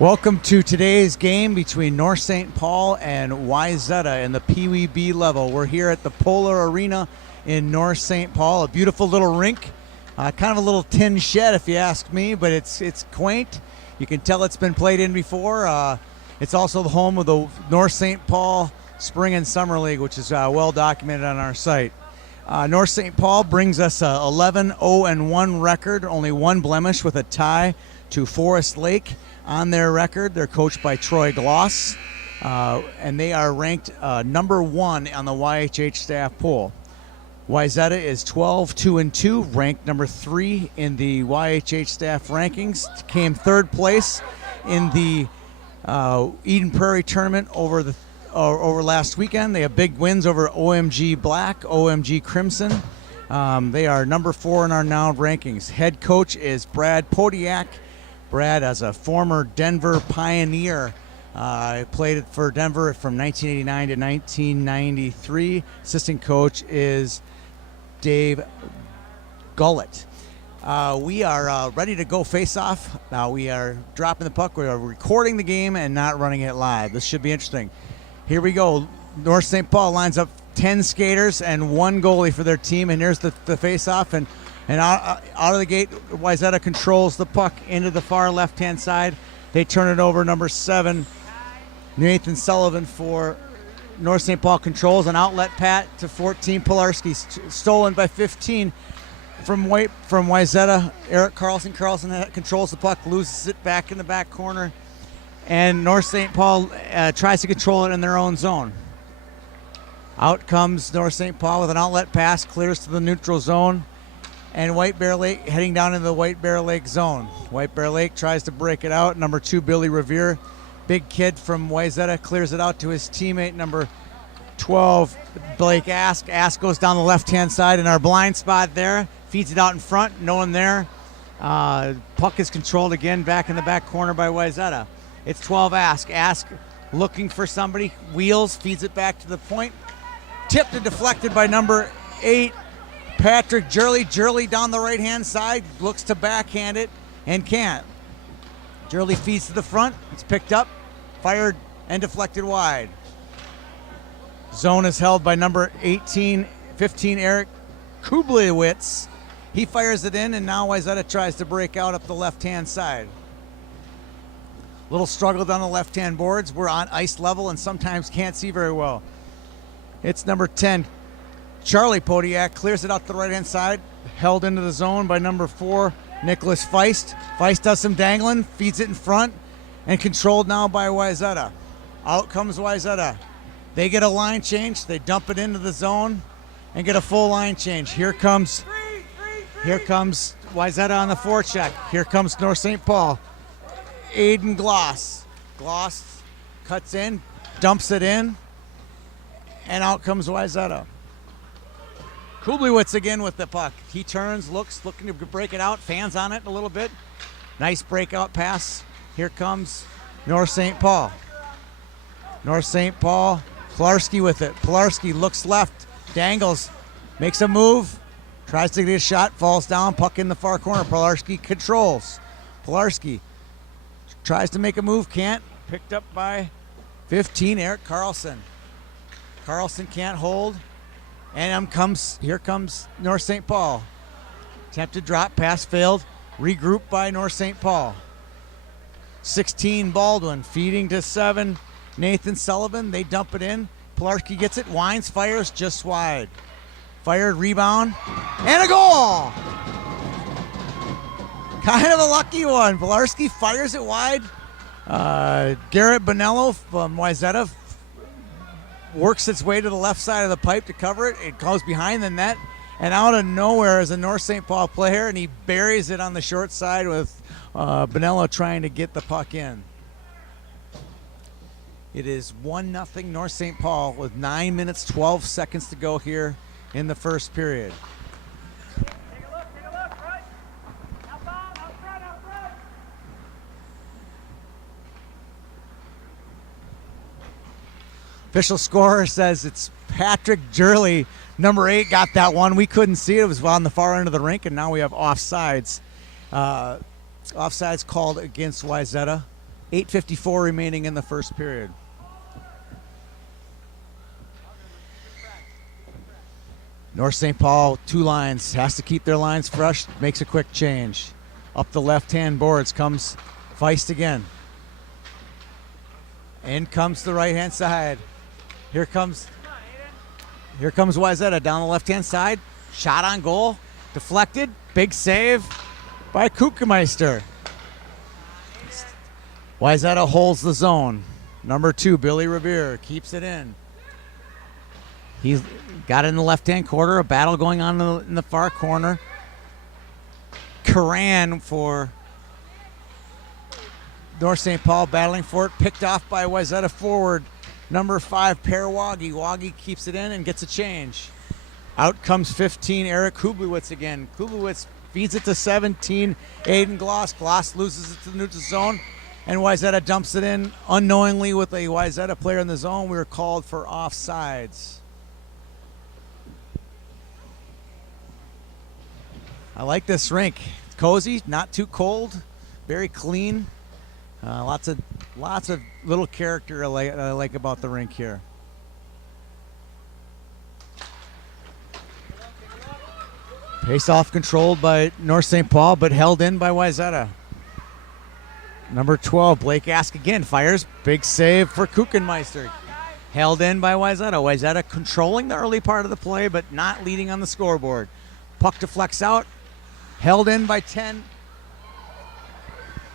Welcome to today's game between North St. Paul and Wayzata in the PWB level. We're here at the Polar Arena in North St. Paul, a beautiful little rink, kind of a little tin shed if you ask me, but it's quaint. You can tell it's been played in before. It's also the home of the North St. Paul Spring and Summer League, which is well documented on our site. North St. Paul brings us a 11-0-1 record, only one blemish with a tie to Forest Lake on their record. They're coached by Troy Gloss, and they are ranked number 1 on the YHH staff poll. Wayzata is 12-2-2, ranked number 3 in the YHH staff rankings. Came third place in the Eden Prairie tournament over last weekend. They have big wins over OMG Black, OMG Crimson. They are number 4 in our now rankings. Head coach is Brad Podiak. Brad, as a former Denver Pioneer, played for Denver from 1989 to 1993. Assistant coach is Dave Gullett. We are ready to go face off. Now we are dropping the puck. We are recording the game and not running it live. This should be interesting. Here we go. North St. Paul lines up 10 skaters and 1 goalie for their team, and here's the face off. And out of the gate, Wayzata controls the puck into the far left-hand side. They turn it over. Number 7, Nathan Sullivan for North St. Paul controls an outlet pat to 14. Pilarski stolen by 15 from Wayzata. Eric Carlson controls the puck, loses it back in the back corner, and North St. Paul tries to control it in their own zone. Out comes North St. Paul with an outlet pass, clears to the neutral zone. And White Bear Lake heading down into the White Bear Lake zone. White Bear Lake tries to break it out. Number 2, Billy Revere, big kid from Wayzata, clears it out to his teammate, number 12, Blake Ask. Ask goes down the left-hand side in our blind spot there. Feeds it out in front, no one there. Puck is controlled again back in the back corner by Wayzata. It's 12 Ask. Ask looking for somebody, wheels, feeds it back to the point. Tipped and deflected by number 8, Patrick Jurley. Jurley down the right-hand side, looks to backhand it and can't. Jurley feeds to the front. It's picked up, fired, and deflected wide. Zone is held by number 15, Eric Kublewitz. He fires it in, and now Wayzata tries to break out up the left-hand side. Little struggle down the left-hand boards. We're on ice level and sometimes can't see very well. It's number 10, Charlie Podiak, clears it out to the right-hand side, held into the zone by number 4, Nicholas Feist. Feist does some dangling, feeds it in front, and controlled now by Wayzata. Out comes Wayzata. They get a line change. They dump it into the zone and get a full line change. Here comes Wayzata on the forecheck. Here comes North St. Paul. Aiden Gloss. Gloss cuts in, dumps it in, and out comes Wayzata. Kublewitz again with the puck. He turns, looking to break it out, fans on it a little bit. Nice breakout pass. Here comes North St. Paul. North St. Paul, Pilarski with it. Pilarski looks left, dangles, makes a move, tries to get a shot, falls down, puck in the far corner. Pilarski controls. Pilarski tries to make a move, can't. Picked up by 15, Eric Carlson. Carlson can't hold. And here comes North St. Paul. Attempted drop, pass failed. Regrouped by North St. Paul. 16, Baldwin, feeding to 7, Nathan Sullivan. They dump it in. Pilarski gets it, winds, fires just wide. Fired, rebound, and a goal! Kind of a lucky one. Pilarski fires it wide. Garrett Bonello from Wayzata works its way to the left side of the pipe to cover it. It goes behind the net, and out of nowhere is a North St. Paul player, and he buries it on the short side with Bonello trying to get the puck in. It is 1-0 North St. Paul with 9 minutes, 12 seconds to go here in the first period. Take a look, right? Out front. Official scorer says it's Patrick Jurley. Number 8 got that one. We couldn't see it. It was on the far end of the rink, and now we have offsides. Offsides called against Wayzata. 8:54 remaining in the first period. North St. Paul, 2 lines, has to keep their lines fresh, makes a quick change. Up the left-hand boards comes Feist again. In comes the right-hand side. Here comes Wayzata down the left-hand side. Shot on goal, deflected, big save by Kukemeister. Wayzata holds the zone. Number 2, Billy Revere, keeps it in. He's got it in the left-hand corner. A battle going on in the far corner. Karan for North St. Paul battling for it. Picked off by Wayzata forward. Number 5, Per Wagi. Wagi keeps it in and gets a change. Out comes 15, Eric Kublewitz again. Kublewitz feeds it to 17, Aiden Gloss. Gloss loses it to the neutral zone. And Wayzata dumps it in unknowingly with a Wayzata player in the zone. We were called for offsides. I like this rink. It's cozy, not too cold, very clean. Lots of little character I like about the rink here. Face-off controlled by North St. Paul, but held in by Wayzata. Number 12, Blake Ask again, fires. Big save for Kukemeister. Held in by Wayzata. Wayzata controlling the early part of the play, but not leading on the scoreboard. Puck deflects out. Held in by 10.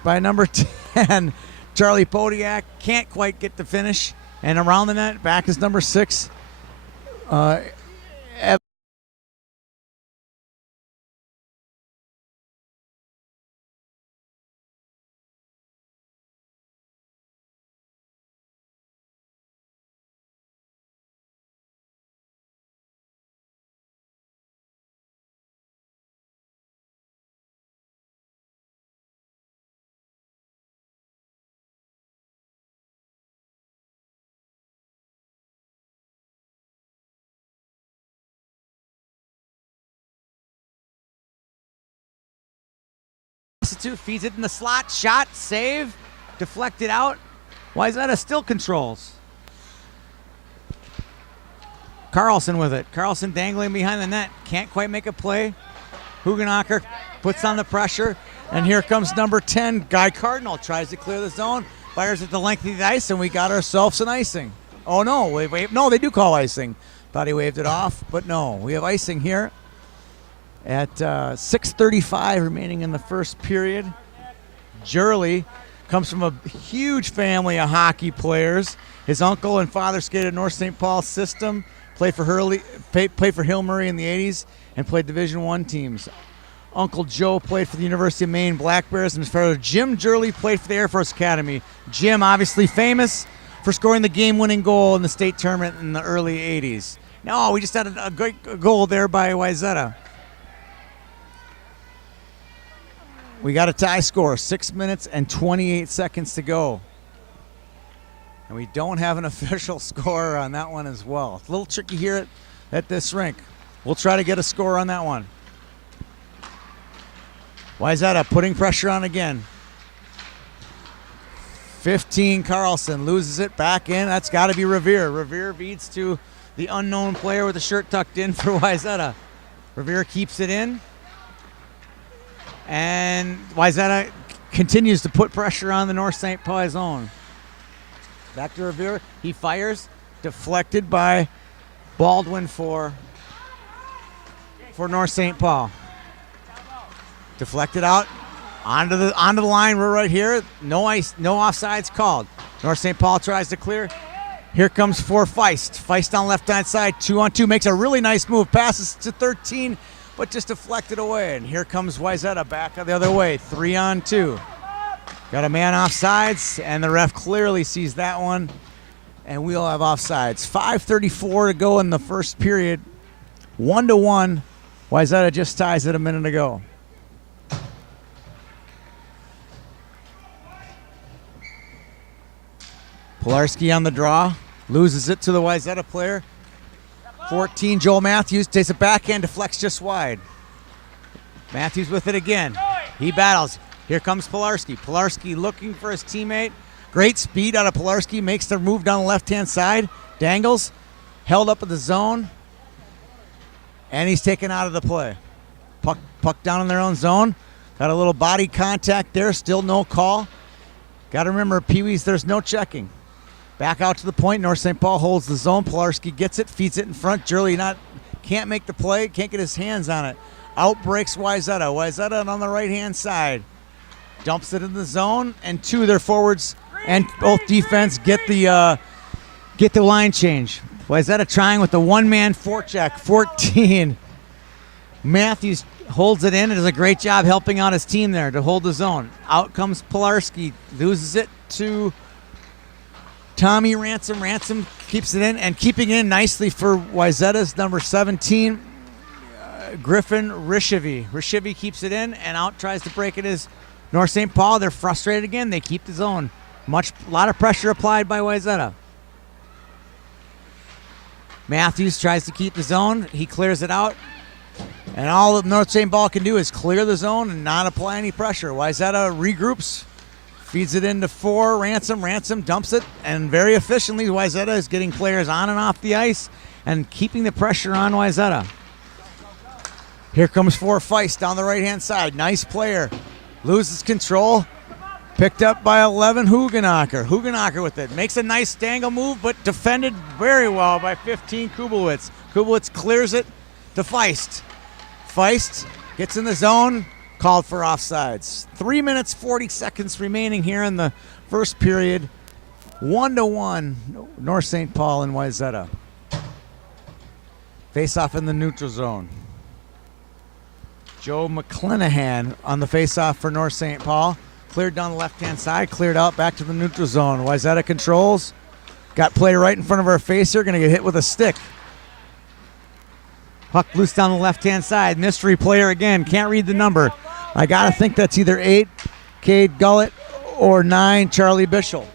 By number 10, Charlie Podiak. Can't quite get the finish. And around the net, back is number 6, feeds it in the slot, shot, save, deflected out. Wayzata still controls. Carlson with it. Carlson dangling behind the net. Can't quite make a play. Hugenacher puts on the pressure. And here comes number 10, Guy Cardinal. Tries to clear the zone. Fires at the length of the ice, and we got ourselves an icing. Oh, no. No, they do call icing. Thought he waved it off, but no. We have icing here. At 6:35 remaining in the first period. Jurley comes from a huge family of hockey players. His uncle and father skated at North St. Paul system, played for Hill Murray in the 80s, and played Division I teams. Uncle Joe played for the University of Maine Black Bears, and his father Jim Jurley played for the Air Force Academy. Jim, obviously famous for scoring the game-winning goal in the state tournament in the early 80s. No, we just had a great goal there by Wayzata. We got a tie score, 6 minutes and 28 seconds to go. And we don't have an official score on that one as well. It's a little tricky here at this rink. We'll try to get a score on that one. Wayzata putting pressure on again. 15, Carlson loses it back in. That's got to be Revere. Revere beats to the unknown player with the shirt tucked in for Wayzata. Revere keeps it in. And Wayzata continues to put pressure on the North St. Paul zone. Back to Revere. He fires. Deflected by Baldwin for North St. Paul. Deflected out. Onto the line. We're right here. No ice. No offsides called. North St. Paul tries to clear. Here comes for Feist. Feist on left-hand side. 2-on-2. Makes a really nice move. Passes to 13. But just deflected away. And here comes Wayzata back the other way. 3-on-2. Got a man offsides, and the ref clearly sees that one. And we'll have offsides. 5:34 to go in the first period. 1-1. Wayzata just ties it a minute ago. Pilarski on the draw. Loses it to the Wayzata player. 14, Joel Matthews takes a backhand, deflects just wide. Matthews with it again. He battles. Here comes Pilarski. Pilarski looking for his teammate. Great speed out of Pilarski, makes the move down the left-hand side, dangles, held up at the zone, and he's taken out of the play. Puck down in their own zone. Got a little body contact there, still no call. Got to remember, Pee-wees, there's no checking. Back out to the point. North St. Paul holds the zone. Pilarski gets it, feeds it in front. Jurley can't make the play, can't get his hands on it. Out breaks Wayzata. Wayzata on the right-hand side. Dumps it in the zone, and two of their forwards and both defense get the line change. Wayzata trying with the one-man forecheck, 14. Matthews holds it in and does a great job helping out his team there to hold the zone. Out comes Pilarski, loses it to Tommy Ransom. Ransom keeps it in and keeping it in nicely for Wayzata's number 17, Griffin Rishivi. Rishivi keeps it in and out tries to break it is North St. Paul. They're frustrated again. They keep the zone. A lot of pressure applied by Wayzata. Matthews tries to keep the zone. He clears it out. And all that North St. Paul can do is clear the zone and not apply any pressure. Wayzata regroups, feeds it into 4. Ransom dumps it, and very efficiently Wayzata is getting players on and off the ice and keeping the pressure on Wayzata. Here comes 4 Feist down the right-hand side. Nice player. Loses control. Picked up by 11, Hugenacher. Hugenacher with it. Makes a nice dangle move, but defended very well by 15, Kubelwitz. Kubelwitz clears it to Feist. Feist gets in the zone, called for offsides. 3 minutes, 40 seconds remaining here in the first period. 1-1, North St. Paul and Wayzata. Face-off in the neutral zone. Joe McClanahan on the face-off for North St. Paul. Cleared down the left-hand side, cleared out back to the neutral zone. Wayzata controls. Got play right in front of our face here. Going to get hit with a stick. Puck loose down the left-hand side. Mystery player again. Can't read the number. I got to think that's either 8, Cade Gullett, or 9, Charlie Bischel.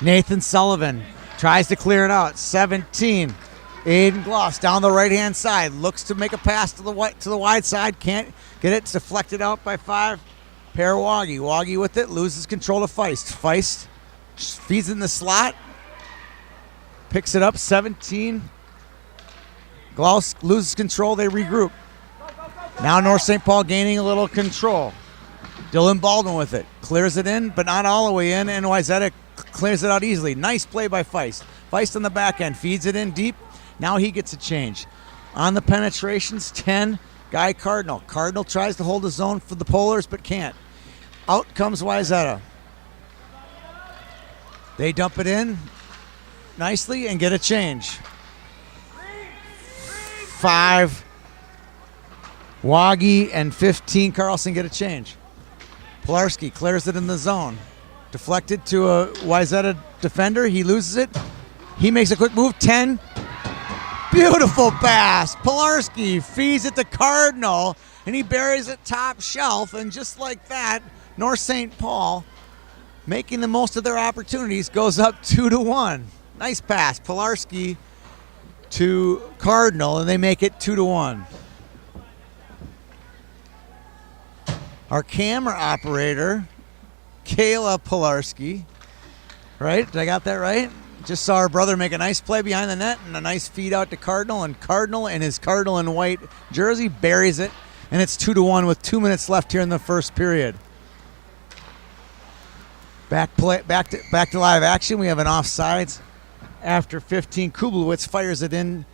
Nathan Sullivan tries to clear it out. 17, Aiden Gloss down the right-hand side. Looks to make a pass to the wide side. Can't get it. It's deflected out by 5. Waggy. Waggy with it. Loses control of Feist. Feist feeds in the slot. Picks it up. 17. Gloss loses control. They regroup. Now North St. Paul gaining a little control. Dylan Baldwin with it. Clears it in, but not all the way in, and Wayzata clears it out easily. Nice play by Feist. Feist on the back end. Feeds it in deep. Now he gets a change. On the penetrations, 10, Guy Cardinal. Cardinal tries to hold the zone for the Polars, but can't. Out comes Wayzata. They dump it in nicely and get a change. 5, Waggy, and 15, Carlson get a change. Pilarski clears it in the zone. Deflected to a Wayzata defender. He loses it. He makes a quick move. 10. Beautiful pass. Pilarski feeds it to Cardinal, and he buries it top shelf. And just like that, North St. Paul, making the most of their opportunities, goes up 2-1. Nice pass. Pilarski to Cardinal, and they make it 2-1. Our camera operator, Kayla Pilarski, right? Did I got that right? Just saw our brother make a nice play behind the net and a nice feed out to Cardinal, and Cardinal in his Cardinal and white jersey buries it, and it's 2-1 with 2 minutes left here in the first period. Back to live action. We have an offsides after 15. Kublowitz fires it in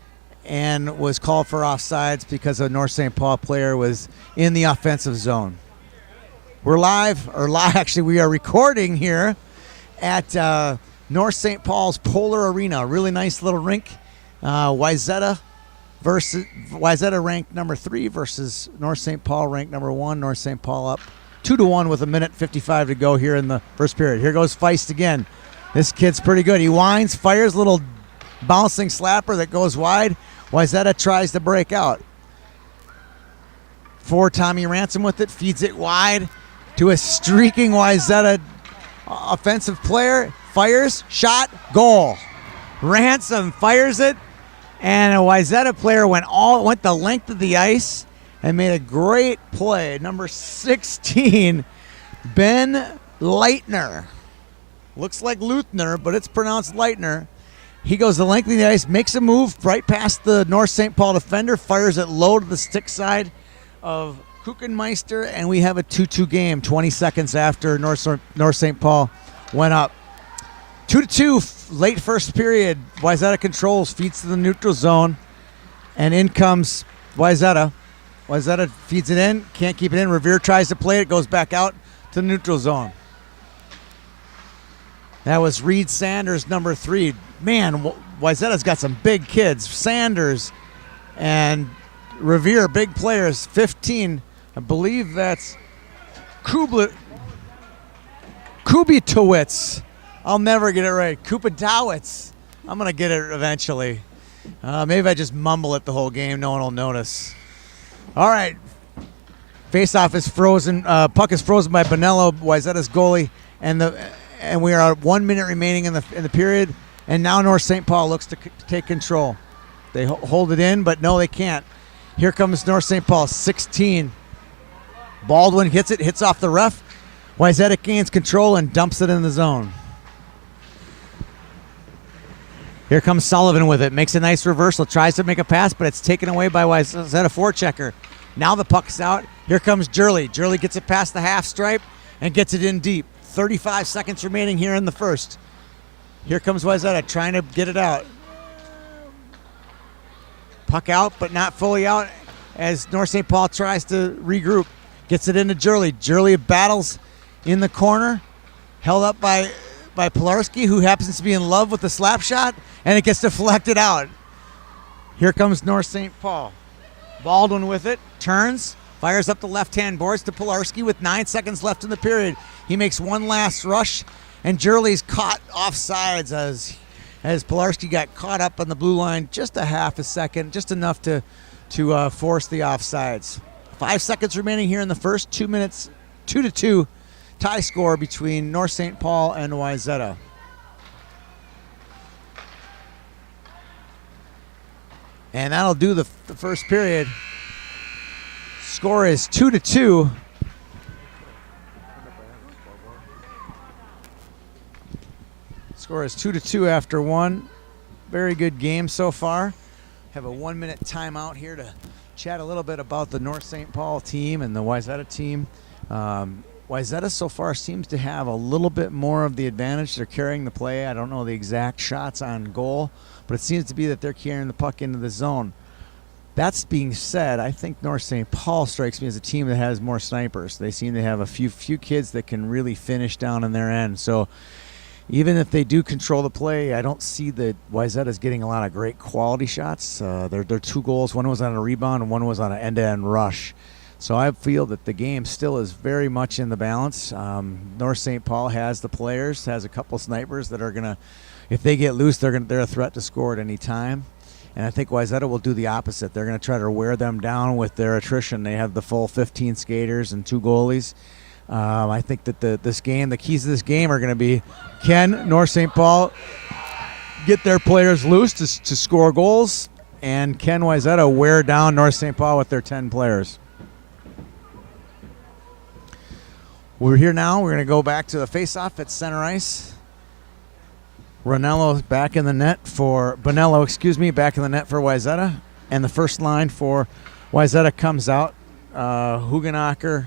and was called for offsides because a North St. Paul player was in the offensive zone. We're actually we are recording here at North St. Paul's Polar Arena. Really nice little rink. Wayzata ranked number 3 versus North St. Paul ranked number 1. North St. Paul up 2-1 with 1:55 to go here in the first period. Here goes Feist again. This kid's pretty good. He winds, fires, little bouncing slapper that goes wide. Wayzata tries to break out. 4, Tommy Ransom with it, feeds it wide to a streaking Wayzata offensive player. Fires, shot, goal. Ransom fires it, and a Wayzata player went the length of the ice and made a great play. Number 16, Ben Leitner. Looks like Luthner, but it's pronounced Leitner. He goes the length of the ice, makes a move right past the North St. Paul defender, fires it low to the stick side of Kuchenmeister, and we have a 2-2 game 20 seconds after North St. Paul went up. 2-2, late first period. Wayzata controls, feeds to the neutral zone, and in comes Wayzata. Wayzata feeds it in, can't keep it in. Revere tries to play it, goes back out to the neutral zone. That was Reed Sanders, number 3. Man, Wayzata's got some big kids. Sanders and Revere, big players. 15, I believe that's Kubitowicz. I'll never get it right. Kupitowicz. I'm going to get it eventually. Maybe if I just mumble it the whole game, no one will notice. All right. Face-off is frozen. Puck is frozen by Bonello, Wayzata's goalie, and we are at 1 minute remaining in the period. And now North St. Paul looks to take control. They hold it in, but no, they can't. Here comes North St. Paul, 16. Baldwin hits off the ref. Wayzata gains control and dumps it in the zone. Here comes Sullivan with it. Makes a nice reversal. Tries to make a pass, but it's taken away by Wayzata forechecker. Now the puck's out. Here comes Jurley. Jurley gets it past the half stripe and gets it in deep. 35 seconds remaining here in the first. Here comes Wayzata trying to get it out. Puck out, but not fully out as North St. Paul tries to regroup. Gets it into Jurley. Jurley battles in the corner. Held up by Pilarski, who happens to be in love with the slap shot, and it gets deflected out. Here comes North St. Paul. Baldwin with it, turns, fires up the left-hand boards to Pilarski with 9 seconds left in the period. He makes one last rush, and Jurley's caught offsides as Pilarski got caught up on the blue line just a half a second, just enough to force the offsides. 5 seconds remaining here in the first. 2 minutes, 2-2 tie score between North St. Paul and Wayzata. And that'll do the first period. Score is 2-2. Score is 2-2 after one. Very good game so far. Have a 1 minute timeout here to chat a little bit about the North St. Paul team and the Wayzata team. Wayzata so far seems to have a little bit more of the advantage. They're carrying the play. I don't know the exact shots on goal, but it seems to be that they're carrying the puck into the zone. That's being said, I think North St. Paul strikes me as a team that has more snipers. They seem to have a few kids that can really finish down on their end. So even if they do control the play, I don't see that Wayzata's getting a lot of great quality shots. Their 2 goals, one was on a rebound and one was on an end-to-end rush. So I feel that the game still is very much in the balance. North St. Paul has the players, has a couple snipers that are going to, if they get loose, they're a threat to score at any time. And I think Wayzata will do the opposite. They're going to try to wear them down with their attrition. They have the full 15 skaters and 2 goalies. I think that the keys to this game are going to be, can North St. Paul get their players loose to score goals, and can Wayzata wear down North St. Paul with their 10 players? We're here now. We're going to go back to the face-off at center ice. Bonello back in the net for Wayzata. And the first line for Wayzata comes out. Hugenacker,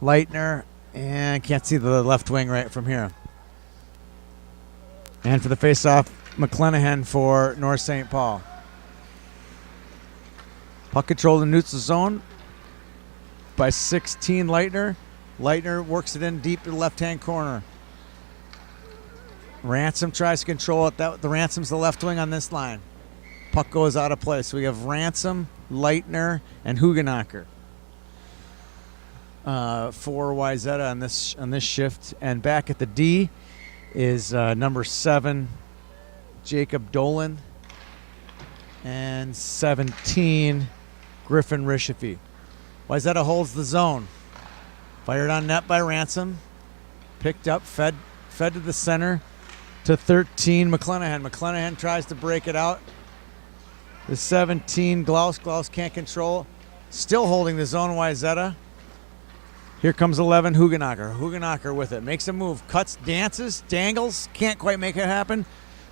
Leitner, and can't see the left wing right from here. And for the face-off, McClenahan for North St. Paul. Puck control in neutral zone by 16, Leitner. Leitner works it in deep to the left-hand corner. Ransom tries to control it. The Ransom's the left wing on this line. Puck goes out of play. So we have Ransom, Leitner, and Hugenacker for Wayzata on this shift. And back at the D is number 7, Jacob Dolan, and 17, Griffin Rishifi. Wayzata holds the zone. Fired on net by Ransom. Picked up, fed to the center to 13, McClenahan. McClenahan tries to break it out. The 17, Glaus. Glaus can't control. Still holding the zone, Wayzata. Here comes 11, Huganacher. Huganacher with it. Makes a move. Cuts, dances, dangles. Can't quite make it happen.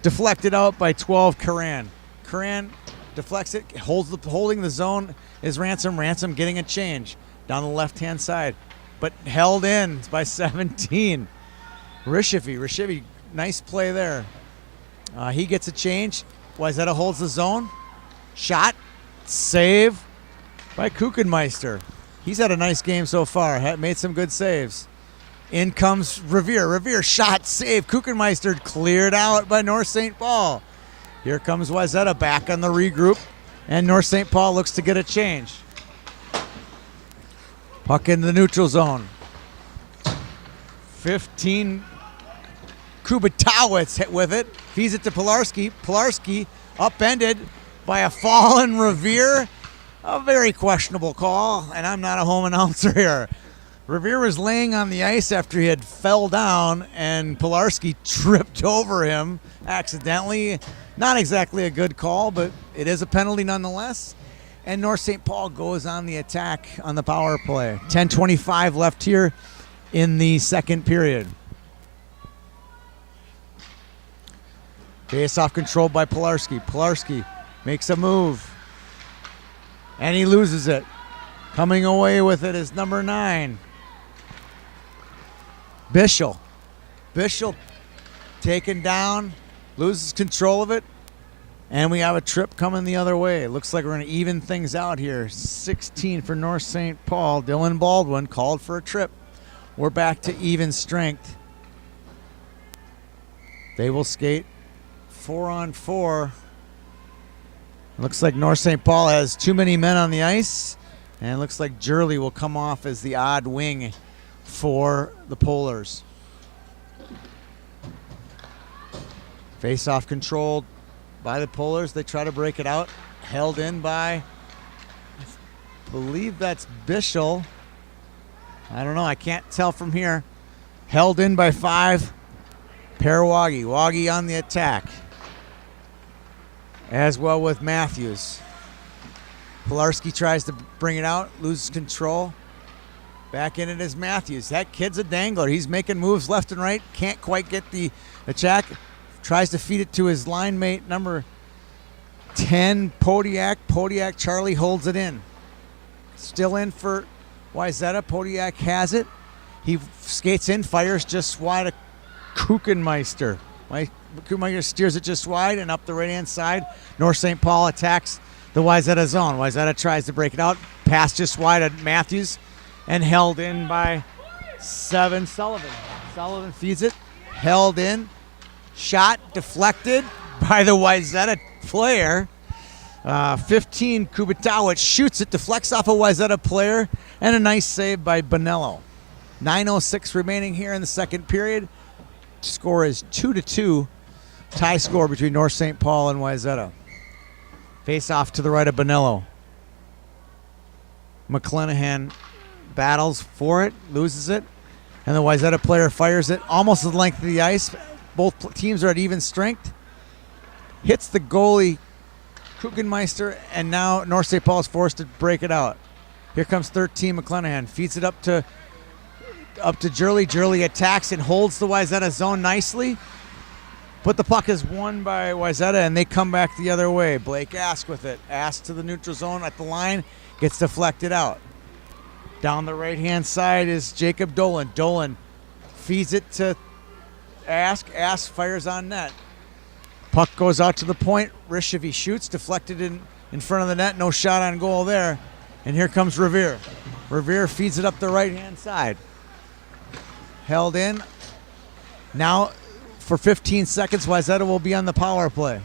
Deflected out by 12, Karan. Karan deflects it. Holding the zone is Ransom. Ransom getting a change down the left-hand side. But held in by 17. Rishivi, nice play there. He gets a change. Wayzata holds the zone. Shot. Save by Kuchenmeister. He's had a nice game so far. Made some good saves. In comes Revere. Revere shot, save. Kuchenmeister cleared out by North St. Paul. Here comes Wayzata back on the regroup. And North St. Paul looks to get a change. Puck in the neutral zone. 15. Kubatowicz hit with it. Feeds it to Pilarski. Pilarski upended by a fallen Revere. A very questionable call, and I'm not a home announcer here. Revere was laying on the ice after he had fell down, and Pilarski tripped over him accidentally. Not exactly a good call, but it is a penalty nonetheless. And North St. Paul goes on the attack on the power play. 10:25 left here in the second period. Face-off controlled by Pilarski. Pilarski makes a move. And he loses it. Coming away with it is number 9. Bischel. Bischel taken down, loses control of it, and we have a trip coming the other way. Looks like we're going to even things out here. 16 for North St. Paul. Dylan Baldwin called for a trip. We're back to even strength. They will skate 4-on-4. Looks like North St. Paul has too many men on the ice, and it looks like Jurley will come off as the odd wing for the Polars. Face-off controlled by the Polars. They try to break it out. Held in by, I believe that's Bischel. I don't know. I can't tell from here. Held in by 5. Parawagi. Wagi on the attack. As well with Matthews. Pilarski tries to bring it out, loses control. Back in it is Matthews. That kid's a dangler. He's making moves left and right. Can't quite get the attack. Tries to feed it to his line mate, number 10, Podiak. Podiak, Charlie holds it in. Still in for Wayzata. Podiak has it. He skates in, fires just wide of Kuchenmeister. Kuchenmeister steers it just wide and up the right-hand side. North St. Paul attacks the Wayzata zone. Wayzata tries to break it out. Pass just wide of Matthews and held in by 7, Sullivan. Sullivan feeds it. Held in. Shot deflected by the Wayzata player. 15, Kubatowicz shoots it, deflects off a Wayzata player, and a nice save by Bonello. 9:06 remaining here in the second period. Score is 2-2. Tie score between North St. Paul and Wayzata. Face off to the right of Bonello. McClanahan battles for it, loses it, and the Wayzata player fires it almost the length of the ice. Both teams are at even strength. Hits the goalie, Kuchenmeister, and now North St. Paul is forced to break it out. Here comes 13, McClanahan. Feeds it up to Jurley. Jurley attacks and holds the Wayzata zone nicely. But the puck is won by Wayzata, and they come back the other way. Blake Ask with it. Ask to the neutral zone at the line. Gets deflected out. Down the right-hand side is Jacob Dolan. Dolan feeds it to Ask. Ask fires on net. Puck goes out to the point. Rishivi shoots. Deflected in front of the net. No shot on goal there. And here comes Revere. Revere feeds it up the right-hand side. Held in. Now, for 15 seconds, Wayzata will be on the power play.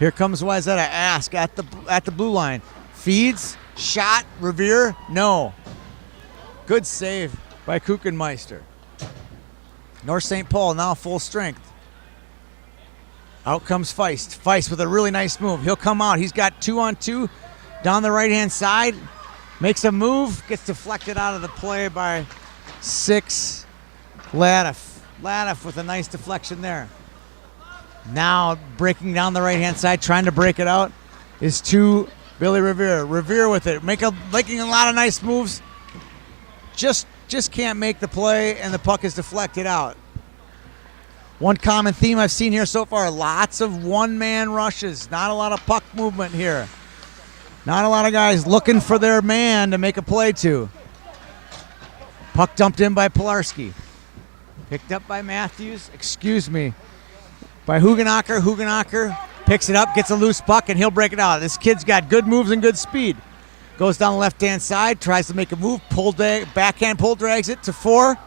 Here comes Wayzata. Ask at the blue line. Feeds. Shot. Revere. No. Good save by Kuchenmeister. North St. Paul now full strength. Out comes Feist. Feist with a really nice move. He'll come out. He's got 2-on-2 down the right-hand side. Makes a move. Gets deflected out of the play by 6. Laddiff with a nice deflection there. Now breaking down the right-hand side, trying to break it out, is 2, Billy Revere. Revere with it, making a lot of nice moves. just can't make the play, and the puck is deflected out. One common theme I've seen here so far, lots of one-man rushes. Not a lot of puck movement here. Not a lot of guys looking for their man to make a play to. Puck dumped in by Pilarski. Picked up by Matthews, by Hugenacher. Hugenacher picks it up, gets a loose puck, and he'll break it out. This kid's got good moves and good speed. Goes down the left-hand side, tries to make a move, backhand pull, drags it to 4.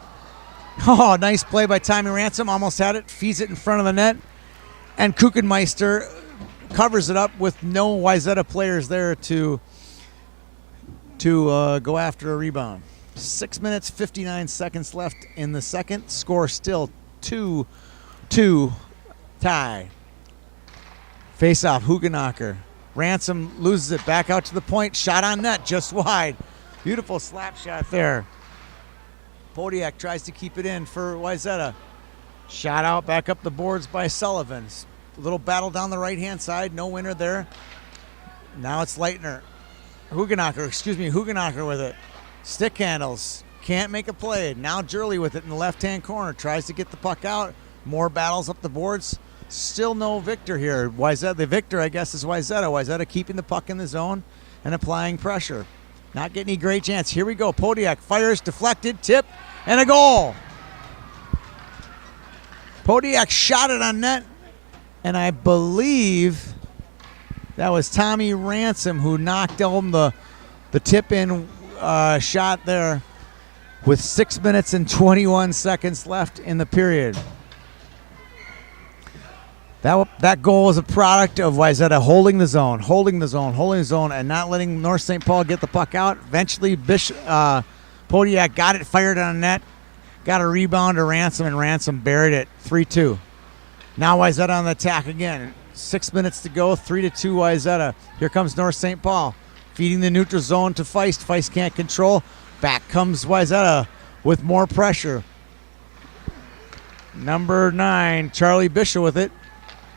Oh, nice play by Tommy Ransom. Almost had it, feeds it in front of the net. And Kuchenmeister covers it up with no Wayzata players there to go after a rebound. 6 minutes, 59 seconds left in the second. Score still 2-2 tie. Face-off, Hugenacher. Ransom loses it back out to the point. Shot on net, just wide. Beautiful slap shot there. Podiak tries to keep it in for Wayzata. Shot out back up the boards by Sullivan. A little battle down the right-hand side. No winner there. Now it's Leitner. Hugenacher with it. Stick handles. Can't make a play. Now Jurley with it in the left-hand corner. Tries to get the puck out. More battles up the boards. Still no victor here. Wayzata, the victor, I guess, is Wayzata. Wayzata keeping the puck in the zone and applying pressure. Not getting any great chance. Here we go. Podiak fires, deflected, tip, and a goal. Podiak shot it on net, and I believe that was Tommy Ransom who knocked home the tip-in shot there with 6 minutes and 21 seconds left in the period. That goal was a product of Wayzata holding the zone, and not letting North St. Paul get the puck out. Eventually, Podiak got it fired on net, got a rebound to Ransom, and Ransom buried it. 3-2. Now Wayzata on the attack again. 6 minutes to go, 3-2 Wayzata. Here comes North St. Paul, feeding the neutral zone to Feist. Feist can't control. Back comes Wayzata with more pressure. Number 9, Charlie Bishop with it.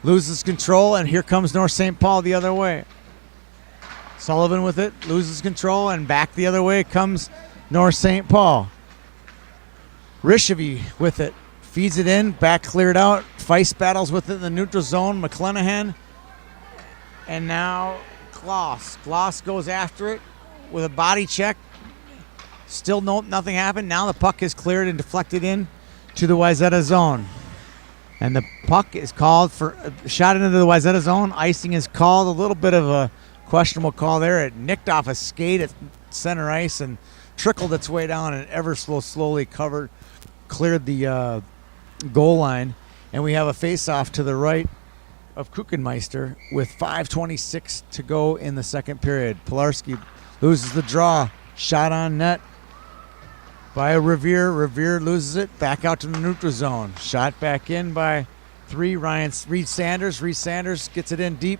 Loses control, and here comes North St. Paul the other way. Sullivan with it, loses control, and back the other way comes North St. Paul. Rishavy with it, feeds it in, back cleared out. Feist battles with it in the neutral zone. McClenahan, and now Kloss. Kloss goes after it with a body check. Still nothing happened. Now the puck is cleared and deflected in to the Wayzata zone. And the puck is called for a shot into the Wayzata zone. Icing is called. A little bit of a questionable call there. It nicked off a skate at center ice and trickled its way down and ever slowly cleared the goal line. And we have a face-off to the right of Kuchenmeister with 5:26 to go in the second period. Pilarski loses the draw. Shot on net by Revere. Revere loses it. Back out to the neutral zone. Shot back in by 3. Reed Sanders. Reed Sanders gets it in deep.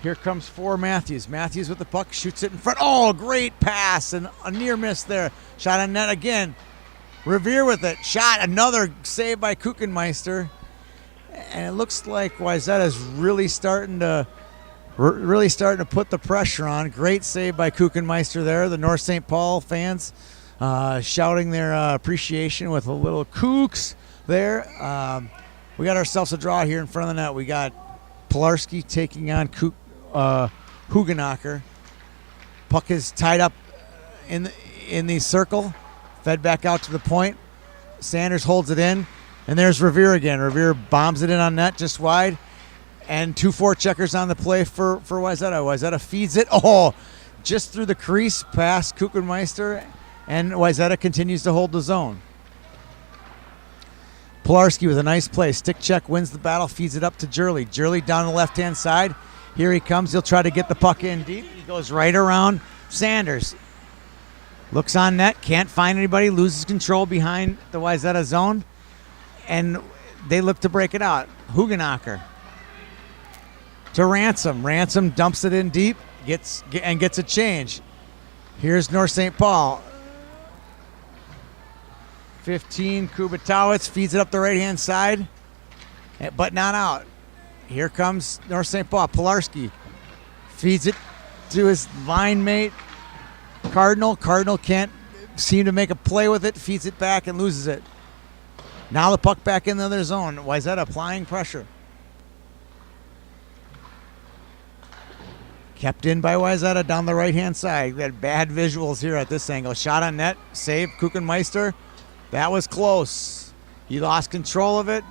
Here comes 4 Matthews. Matthews with the puck. Shoots it in front. Oh, great pass. And a near miss there. Shot on net again. Revere with it. Shot. Another save by Kuchenmeister. And it looks like Wayzata's really starting to put the pressure on. Great save by Kuchenmeister there. The North St. Paul fans shouting their appreciation with a little kooks there. We got ourselves a draw here in front of the net. We got Pilarski taking on Hugenacher. Puck is tied up in the circle, fed back out to the point. Sanders holds it in, and there's Revere again. Revere bombs it in on net just wide, and 2 forecheckers on the play for Wayzata. Wayzata feeds it, just through the crease past Kuchenmeister. And Wayzata continues to hold the zone. Pilarski with a nice play. Stick check, wins the battle, feeds it up to Jurley. Jurley down the left-hand side. Here he comes. He'll try to get the puck in deep. He goes right around Sanders. Looks on net, can't find anybody, loses control behind the Wayzata zone. And they look to break it out. Hugenacher to Ransom. Ransom dumps it in deep, gets a change. Here's North St. Paul. 15, Kubatowicz feeds it up the right-hand side, but not out. Here comes North St. Paul. Pilarski feeds it to his line mate, Cardinal. Cardinal can't seem to make a play with it, feeds it back and loses it. Now the puck back in the other zone. Wayzata applying pressure. Kept in by Wayzata down the right-hand side. We had bad visuals here at this angle. Shot on net, save Kuchenmeister. That was close. He lost control of it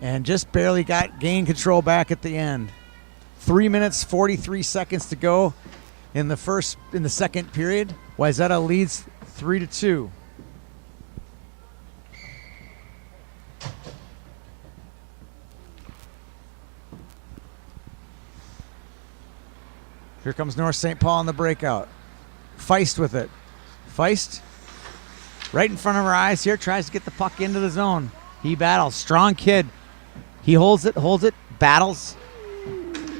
and just barely gained control back at the end. 3 minutes, 43 seconds to go in the second period. Wayzata leads 3-2. Here comes North St. Paul in the breakout. Feist with it. Feist right in front of our eyes here, tries to get the puck into the zone. He battles. Strong kid. He holds it, battles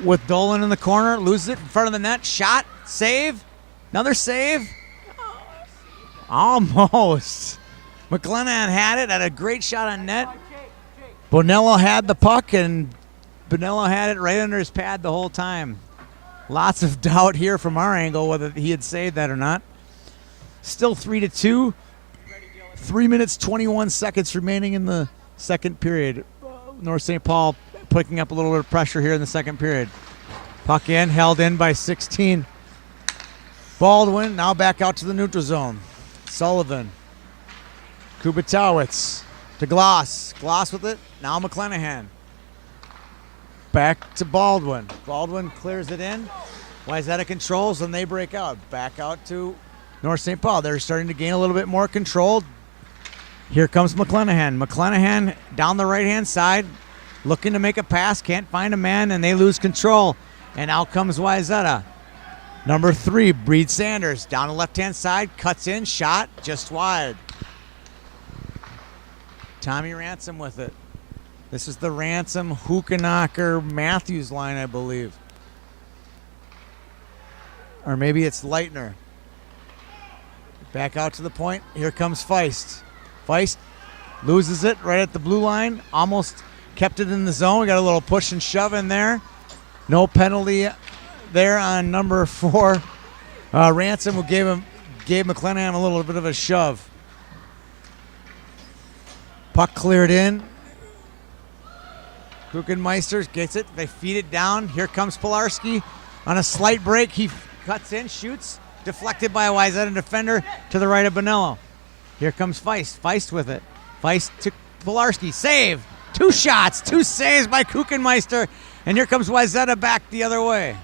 with Dolan in the corner, loses it in front of the net. Shot, save, another save. Almost. McClenahan had a great shot on net. Bonello had the puck, and Bonello had it right under his pad the whole time. Lots of doubt here from our angle whether he had saved that or not. Still 3-2. 3 minutes, 21 seconds remaining in the second period. North St. Paul picking up a little bit of pressure here in the second period. Puck in, held in by 16. Baldwin now back out to the neutral zone. Sullivan. Kubatowicz to Gloss. Gloss with it. Now McClenahan. Back to Baldwin. Baldwin clears it in. Wayzata controls, and they break out. Back out to North St. Paul. They're starting to gain a little bit more control. Here comes McClenahan. McClenahan down the right-hand side, looking to make a pass. Can't find a man, and they lose control. And out comes Wayzata. Number 3, Breed Sanders. Down the left-hand side, cuts in, shot, just wide. Tommy Ransom with it. This is the Ransom, Hukenacher, Matthews line, I believe. Or maybe it's Leitner. Back out to the point. Here comes Feist. Feist loses it right at the blue line. Almost kept it in the zone. We got a little push and shove in there. No penalty there on number 4. Ransom, who gave McClenahan a little bit of a shove. Puck cleared in. Kuchenmeister gets it. They feed it down. Here comes Pilarski on a slight break. He cuts in, shoots. Deflected by a Wayzata defender to the right of Bonello. Here comes Feist. Feist with it. Feist to Pilarski. Save. 2 shots. 2 saves by Kuchenmeister. And here comes Wayzata back the other way.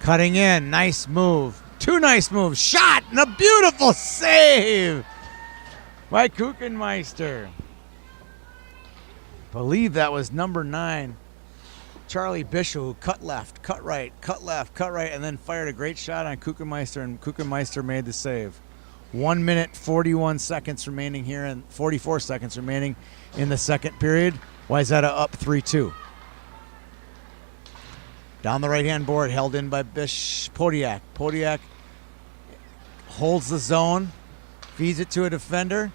Cutting in. Nice move. 2 nice moves. Shot. And a beautiful save by Kuchenmeister. Believe that was number 9, Charlie Bishop, who cut left, cut right, cut left, cut right, and then fired a great shot on Kuchenmeister, and Kuchenmeister made the save. 1 minute, 41 seconds remaining here, and 44 seconds remaining in the second period. Wayzata up 3-2. Down the right-hand board, held in by Podiak. Podiak holds the zone, feeds it to a defender.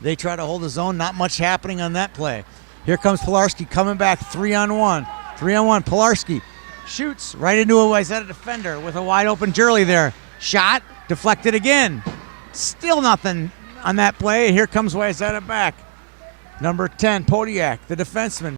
They try to hold the zone. Not much happening on that play. Here comes Pilarski coming back 3-on-1. 3-on-1. Pilarski shoots right into a Wayzata defender with a wide open Jurley there. Shot, deflected again. Still nothing on that play. Here comes Wayzata back. Number 10, Podiak, the defenseman.